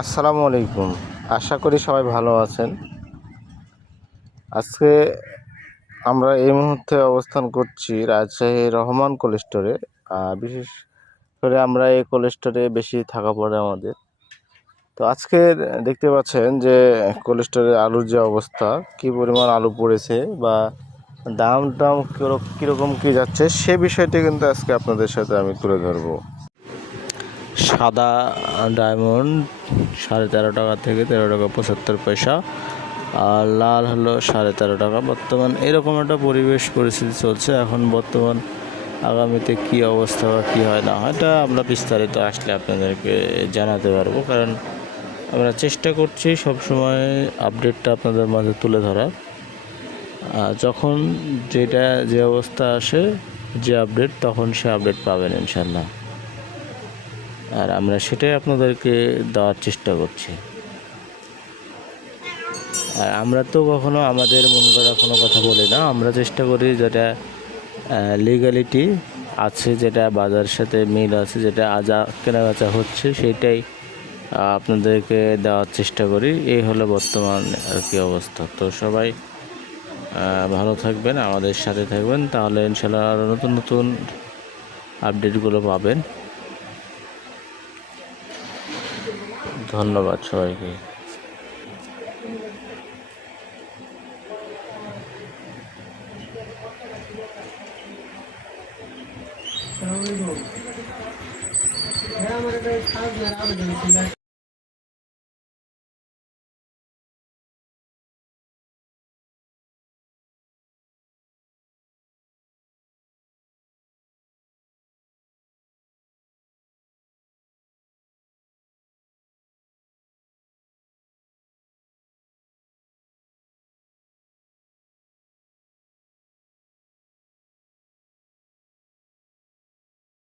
আসসালামু আলাইকুম। আশা করি সবাই ভালো আছেন। আজকে আমরা এই মুহূর্তে অবস্থান করছি রাজশাহী রহমান কোল্ড স্টোরে। বিশেষ করে আমরা এই কোল্ড স্টোরে বেশি থাকা পড়ে আমাদের। তো আজকের দেখতে পাচ্ছেন যে কোল্ড স্টোরে আলুর যে অবস্থা, কী পরিমাণ আলু পড়েছে বা দাম কীরকম কী যাচ্ছে, সে বিষয়টি কিন্তু আজকে আপনাদের সাথে আমি তুলে ধরবো। সাদা ডায়মন্ড 13.5 টাকা থেকে 13.75 টাকা, আর লাল হলো 13.5 টাকা। বর্তমান এরকম একটা পরিস্থিতি চলছে এখন বর্তমান। আগামীতে কি অবস্থা বা কী হয় না হয়, এটা আমরা বিস্তারিত আসলে আপনাদেরকে জানাতে পারবো, কারণ আমরা চেষ্টা করছি সবসময় আপডেটটা আপনাদের মাঝে তুলে ধরার। যখন যে অবস্থা আসে, যে আপডেট, তখন সে আপডেট পাবেন ইনশাল্লাহ। আর আমরা সেটাই আপনাদেরকে দেওয়ার চেষ্টা করছি। আর আমরা তো কখনো আমাদের মন গড়া কোনো কথা বলি না, আমরা চেষ্টা করি যেটা লিগ্যালিটি আছে, যেটা বাজারের সাথে মিল আছে, যেটা আজা কেনাবেচা হচ্ছে, সেটাই আপনাদেরকে দেওয়ার চেষ্টা করি। এই হলো বর্তমান আর কি অবস্থা। তো সবাই ভালো থাকবেন, আমাদের সাথে থাকবেন, তাহলে ইনশাল্লাহ আরও নতুন নতুন আপডেটগুলো পাবেন। ধন্যবাদ সবাইকে। হ্যাঁ, আমার একটা